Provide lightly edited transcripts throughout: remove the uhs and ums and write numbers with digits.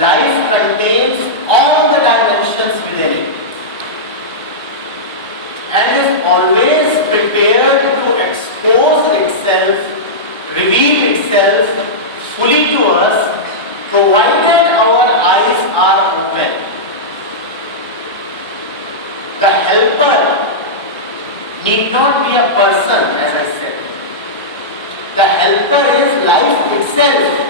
life contains all the dimensions within it and is always prepared to expose itself, reveal itself fully to us, provided our eyes are open. The helper need not be a person, as I said. The helper is life itself.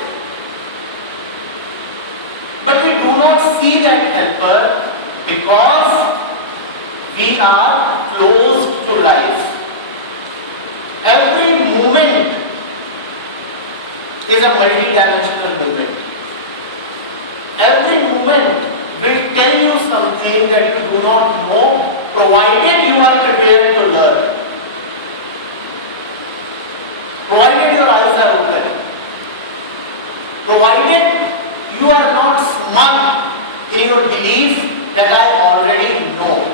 But we do not see that helper because we are close to life. Every movement is a multi-dimensional movement. Every movement will tell you something that you do not know, provided you are prepared to learn. Provided your eyes are open. Provided you are not smug in your belief that I already know.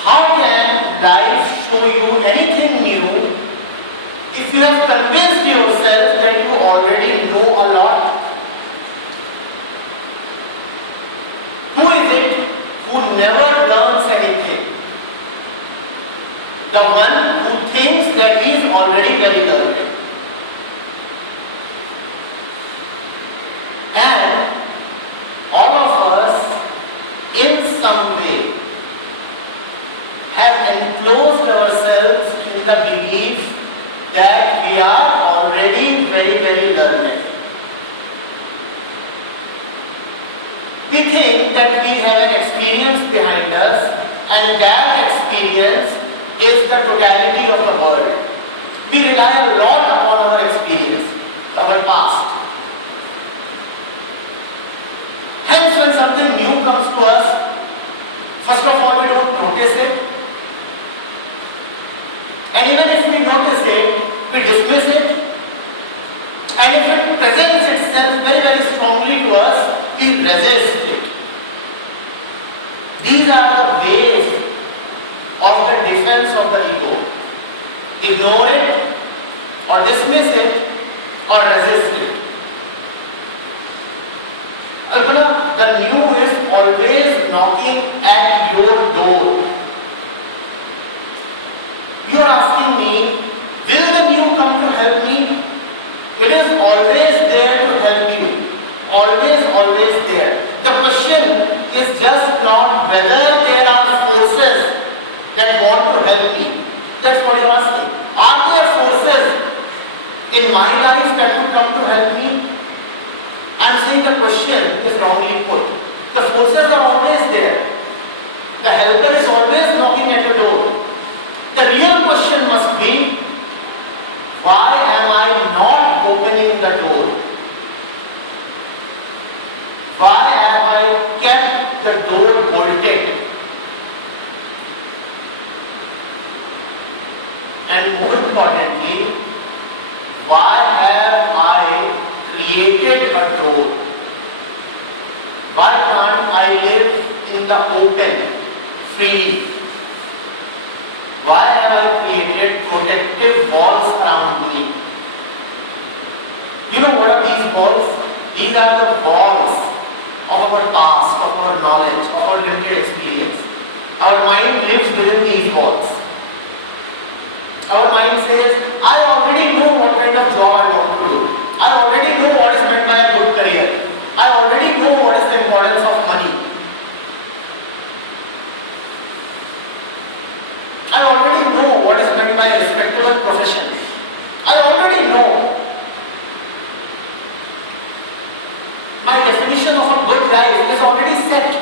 How can life show you anything new if you have convinced yourself that you already know a lot? Who is it who never learns anything? The one who thinks that he is already very learned. And all of us, in some way, have enclosed ourselves in the belief that we are already very, very learned. We think that we have an experience behind us, and that experience is the totality of the world. We rely a lot upon our experience, our past. Hence, when something new comes to us, first of all, we don't notice it. And even if we notice it, we dismiss it. And if it presents itself very, very strongly to us, we resist it. These are the ways of the defense of the ego. Ignore it, or dismiss it, or resist it. Alpana, the new is always knocking at your door. You are asking me, will the new come to help me? It is always there to help you. Always, always there. The question is just not whether there are forces that want to help me. That's what you are asking. Are there forces in my life that would come to help me? I am saying the question is wrongly put. The forces are always there. The helper is always knocking at your door. The real question must be, why am I not opening the door? Why have I kept the door bolted? And more importantly, why have I created a door? Why can't I live in the open, freely? Why have I created protective walls around me? You know what are these walls? These are the walls of our past, of our knowledge, of our limited experience. Our mind lives within these walls. Our mind says, I already know what kind of job I want to do. I already know what is meant by a good career. I already know what is the importance of money. I already know what is meant by a respectable profession. I already know. My definition of a good life is already set.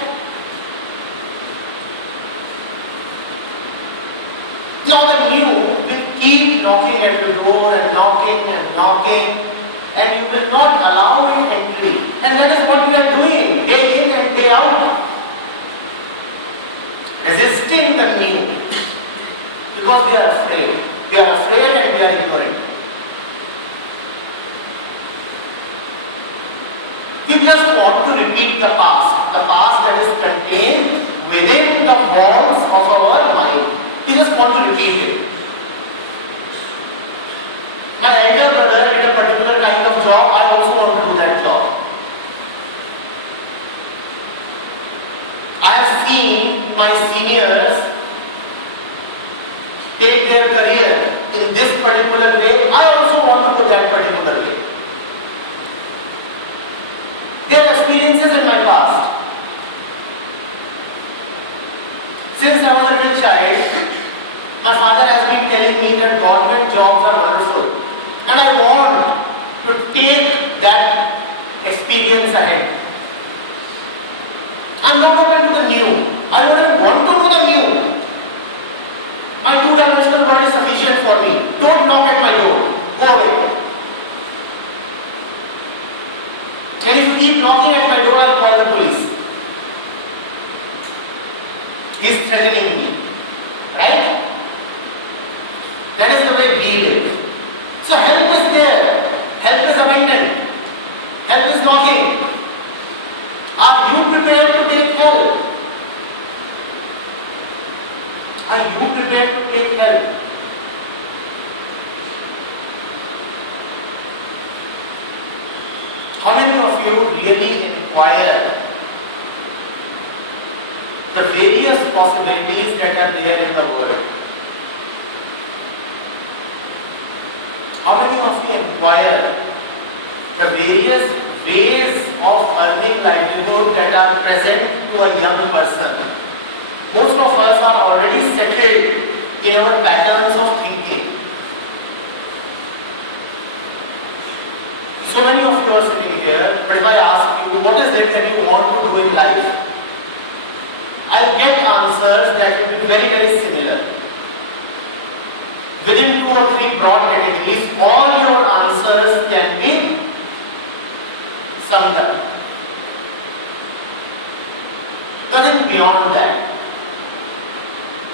Now the new will keep knocking at the door and knocking, and you will not allow it entry. And that is what we are doing, day in and day out. Resisting the new. Because we are afraid. We are afraid and we are ignorant. We just want to repeat the past that is contained within the walls of our mind. We just want to repeat it. My elder brother did a particular kind of job, I also want to do that particular way. There are experiences in my past. Since I was a little child, my father has been telling me that government jobs are wonderful, and I want to take that experience ahead. I'm not open to the new. I don't even want to do the new. My two-dimensional world is sufficient for me. Don't knock at my door. Go away. And if you keep knocking at my door, I'll call the police. He's threatening me. Right? That is the way we live. So help is there. Help is abundant. Help is knocking. Are you prepared to take help? Are you prepared to take help? How many of you really inquire the various possibilities that are there in the world? How many of you inquire the various ways of earning livelihood that are present to a young person? Most of us are already settled in our patterns of thinking. So many of you are sitting here, but if I ask you, what is it that you want to do in life? I'll get answers that will be very, very similar. Within 2 or 3 broad categories, all your answers can be summed up. Nothing beyond that.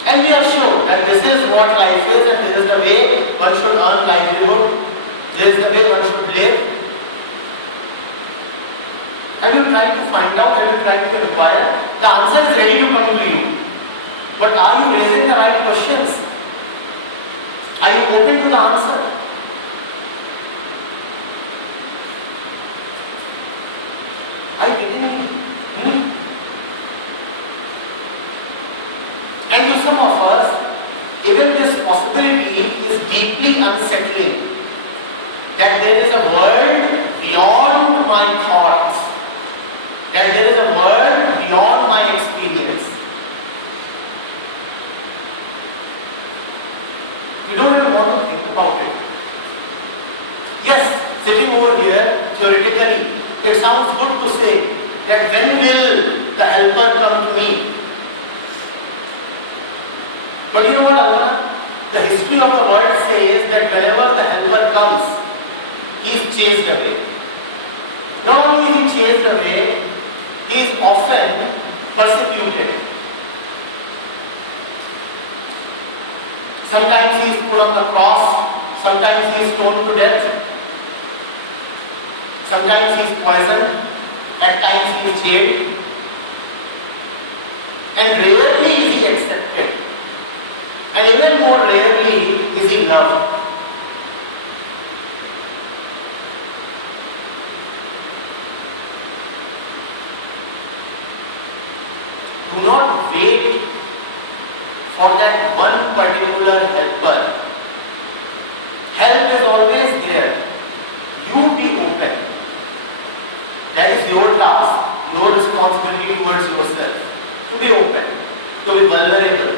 And we are sure that this is what life is and this is the way one should earn livelihood. This is the way one should live. Have you tried to find out? Have you tried to inquire? The answer is ready to come to you. But are you raising the right questions? Are you open to the answer? Are you getting me? And to some of us, even this possibility is deeply unsettling. That there is a world beyond my thoughts. That there is a world beyond my experience. You don't even want to think about it. Yes, sitting over here, theoretically, it sounds good to say that when will the helper come to me? But you know what, Alana? The history of the world says that whenever the helper comes, he is chased away. Not only is he chased away, he is often persecuted. Sometimes he is put on the cross, sometimes he is stoned to death, sometimes he is poisoned, at times he is jailed, and rarely is he accepted. And even more rarely is he loved. Do not wait for that one particular helper. Help is always there. You be open. That is your task, your responsibility towards yourself. To be open, to be vulnerable.